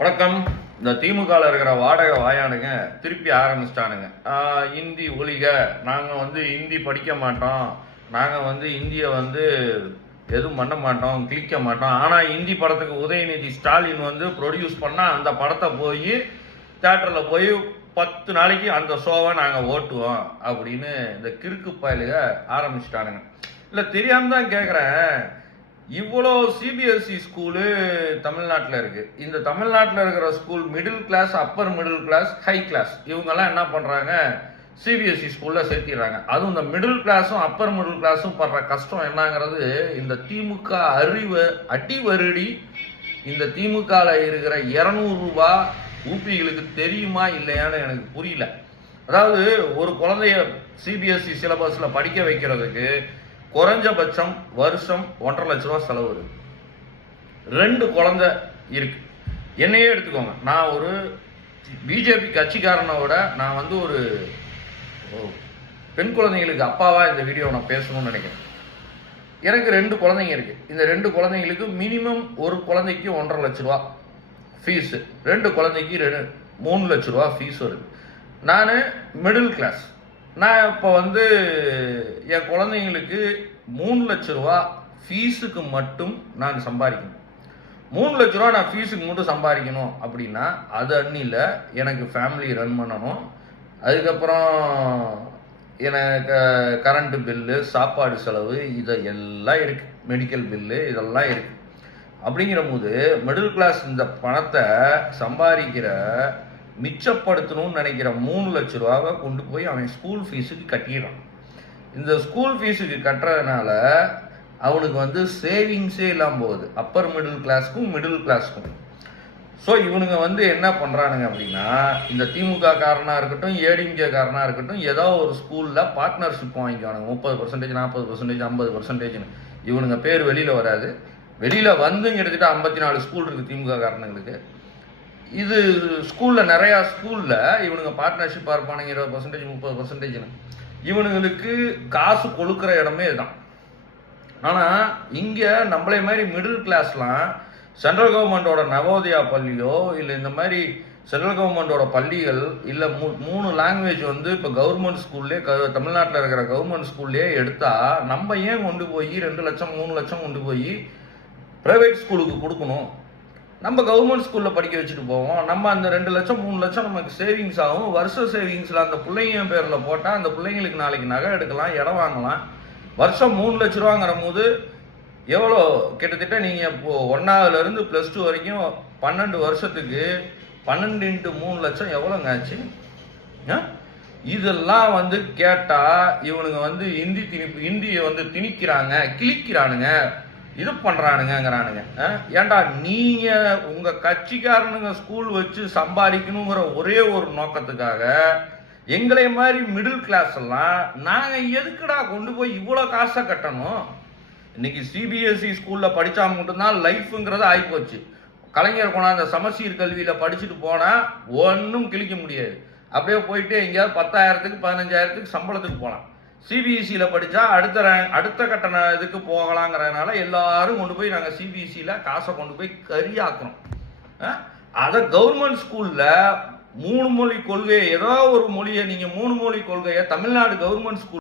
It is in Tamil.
வணக்கம். இந்த திமுகவில் இருக்கிற வாடகை வாயானுங்க திருப்பி ஆரம்பிச்சிட்டானுங்க. இந்தி ஒழிக, நாங்கள் இந்தி படிக்க மாட்டோம், நாங்கள் இந்தியை எதுவும் பண்ண மாட்டோம், கிளிக்க மாட்டோம். ஆனால் இந்தி படத்துக்கு உதயநிதி ஸ்டாலின் ப்ரொடியூஸ் பண்ணால் அந்த படத்தை போய் தியேட்டரில் போய் 10 நாளைக்கு அந்த ஷோவை நாங்கள் ஓட்டுவோம் அப்படின்னு இந்த கிறுக்கு பயலுக ஆரம்பிச்சிட்டானுங்க. இல்லை தெரியாமல் தான் கேட்குறேன். இவ்வளோ சிபிஎஸ்சி ஸ்கூலு தமிழ்நாட்டில் இருக்குது. இந்த தமிழ்நாட்டில் இருக்கிற school middle class, upper middle class, high class, இவங்கெல்லாம் என்ன பண்ணுறாங்க, சிபிஎஸ்சி ஸ்கூலில் சேர்த்திடுறாங்க. அதுவும் இந்த மிடில் கிளாஸும் அப்பர் மிடில் கிளாஸும் படுற கஷ்டம் என்னங்கிறது இந்த திமுக அறிவு அடிவருடி இந்த திமுகவில் இருக்கிற 200 ரூபா ஊபிகளுக்கு தெரியுமா இல்லையான்னு எனக்கு புரியல. அதாவது ஒரு குழந்தைய சிபிஎஸ்சி சிலபஸில் படிக்க வைக்கிறதுக்கு குறைஞ்சபட்சம் வருஷம் 1.5 லட்ச ரூபா செலவு இருக்கு. 2 குழந்தை இருக்கு. என்னையே எடுத்துக்கோங்க, நான் ஒரு பிஜேபி கட்சிக்காரனோட நான் ஒரு பெண் குழந்தைங்களுக்கு அப்பாவா இந்த வீடியோ நான் பேசணும்னு நினைக்கிறேன். எனக்கு 2 குழந்தைங்க இருக்கு. இந்த 2 குழந்தைங்களுக்கு மினிமம் ஒரு குழந்தைக்கு 1.5 லட்ச ரூபா ஃபீஸ், 2 குழந்தைக்கு 3 லட்ச ரூபா ஃபீஸ் வருது. நான் மிடில் கிளாஸ். நான் இப்போ என் குழந்தைங்களுக்கு 3 லட்ச ரூபா ஃபீஸுக்கு மட்டும் நான் சம்பாதிக்கணும். 3 லட்ச ரூபா நான் ஃபீஸுக்கு மட்டும் சம்பாதிக்கணும் அப்படின்னா அது அன்னியில் எனக்கு ஃபேமிலி ரன் பண்ணணும். அதுக்கப்புறம் எனக்கு கரண்ட்டு பில்லு, சாப்பாடு செலவு, இதெல்லாம் இருக்குது, மெடிக்கல் பில்லு இதெல்லாம் இருக்குது. அப்படிங்கிற போது மிடில் கிளாஸ் இந்த பணத்தை சம்பாதிக்கிற மிச்சப்படுத்தணும்னு நினைக்கிற 3 லட்ச ரூபாவை கொண்டு போய் அவன் ஸ்கூல் ஃபீஸுக்கு கட்டிடுறான். இந்த ஸ்கூல் ஃபீஸுக்கு கட்டுறதுனால அவனுக்கு சேவிங்ஸே இல்லாமல் போகுது, அப்பர் மிடில் கிளாஸ்க்கும் மிடில் கிளாஸ்க்கும். ஸோ இவனுங்க என்ன பண்ணுறானுங்க அப்படின்னா, இந்த திமுக காரனாக இருக்கட்டும், ஏடிஎம்கே காரனாக இருக்கட்டும், ஏதோ ஒரு ஸ்கூலில் பார்ட்னர்ஷிப் வாங்கிக்குவானுங்க. 30%, 40%, 50%. இவனுங்க பேர் வெளியில் வராது. வெளியில் கிட்டத்தட்ட 54 ஸ்கூல் இருக்குது திமுக காரணங்களுக்கு. இது ஸ்கூலில் நிறையா ஸ்கூலில் இவனுங்க பார்ட்னர்ஷிப்பாக இருப்பானுங்க. 20%, 30%. இவனுங்களுக்கு காசு கொழுக்கிற இடமே இதுதான். ஆனால் இங்கே நம்மளே மாதிரி மிடில் கிளாஸ்லாம் சென்ட்ரல் கவர்மெண்டோட நவோதயா பள்ளியோ இல்லை இந்த மாதிரி சென்ட்ரல் கவர்மெண்டோட பள்ளிகள் இல்லை 3 லாங்குவேஜ் இப்போ கவர்மெண்ட் ஸ்கூல்லே தமிழ்நாட்டில் இருக்கிற கவர்மெண்ட் ஸ்கூல்லே எடுத்தால் நம்ம ஏன் கொண்டு போய் 2 லட்சம் 3 லட்சம் கொண்டு போய் ப்ரைவேட் ஸ்கூலுக்கு கொடுக்கணும்? நம்ம கவர்மெண்ட் ஸ்கூலில் படிக்க வச்சுட்டு போவோம். நம்ம அந்த 2 லட்சம் 3 லட்சம் நமக்கு சேவிங்ஸ் ஆகும். வருஷ சேவிங்ஸில் அந்த பிள்ளைங்க பேரில் போட்டால் அந்த பிள்ளைங்களுக்கு நாளைக்கு நகை எடுக்கலாம், இடம் வாங்கலாம். வருஷம் 3 லட்ச ரூபாங்கிற போது எவ்வளோ? கிட்டத்தட்ட நீங்கள் இப்போது 1ஆவதுலேருந்து +2 வரைக்கும் 12 வருஷத்துக்கு 12 × 3 லட்சம் எவ்வளோங்க ஆச்சு? இதெல்லாம் கேட்டால் இவனுங்க இந்தியை திணிக்கிறாங்க, கிழிக்கிறானுங்க, இது பண்ணுறானுங்கிறானுங்க. ஏண்டா நீங்கள் உங்கள் கட்சிக்காரனுங்க ஸ்கூல் வச்சு சம்பாதிக்கணுங்கிற ஒரே ஒரு நோக்கத்துக்காக எங்களை மாதிரி மிடில் கிளாஸ் எல்லாம் நாங்கள் எதுக்குடா கொண்டு போய் இவ்வளோ காசை கட்டணும்? இன்னைக்கு சிபிஎஸ்சி ஸ்கூலில் படித்தா மட்டும்தான் லைஃபுங்கிறது ஆகிப்போச்சு. கலைஞர் போனால் அந்த சமச்சீர் கல்வியில் படிச்சுட்டு போனால் ஒன்றும் கிழிக்க முடியாது. அப்படியே போயிட்டு எங்கேயாவது 10,000க்கு 15,000க்கு சம்பளத்துக்கு போகலாம். சிபிஎஸ்சியில் படித்தா அடுத்த கட்டண இதுக்கு போகலாங்கிறதுனால எல்லாரும் கொண்டு போய் நாங்கள் சிபிஎஸ்சியில் காசை கொண்டு போய் கரியாக்குறோம். அதை கவர்மெண்ட் ஸ்கூலில் 3 மொழி கொள்கையை, ஏதோ ஒரு மொழியை நீங்கள் 3 மொழி கொள்கையை தமிழ்நாடு கவர்மெண்ட் ஸ்கூல்